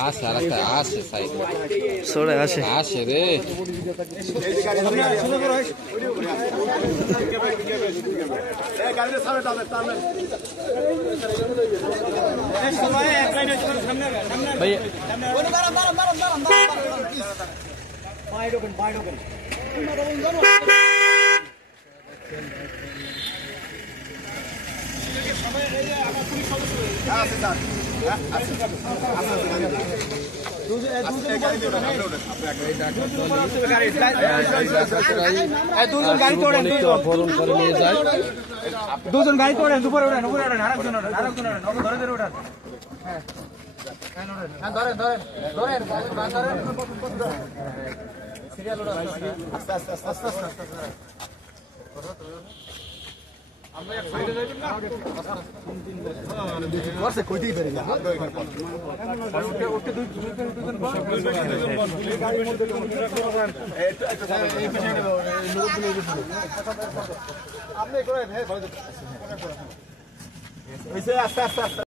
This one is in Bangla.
আসে আর একটা আসে সাইড সরে আসে আসে রে দুজন গাড়ি তোড়েন দুপুরে ওঠেন উপরে ওঠেন আরেকজন ওঠেন আরেকজন ওঠেন ধরে ধরে ওঠেন ধরেন ধরেন ধরেন ধরেন সিরিয়াল ওঠেন আস্তে আস্তে আস্তে আস্তে আস্তে আমরা এক সাইডে যাইবেন না ওরসে কইতেই পারি না ওকে দুজন গাড়ির মধ্যে আপনি করে ভাই ভালো হইছে আস্তে আস্তে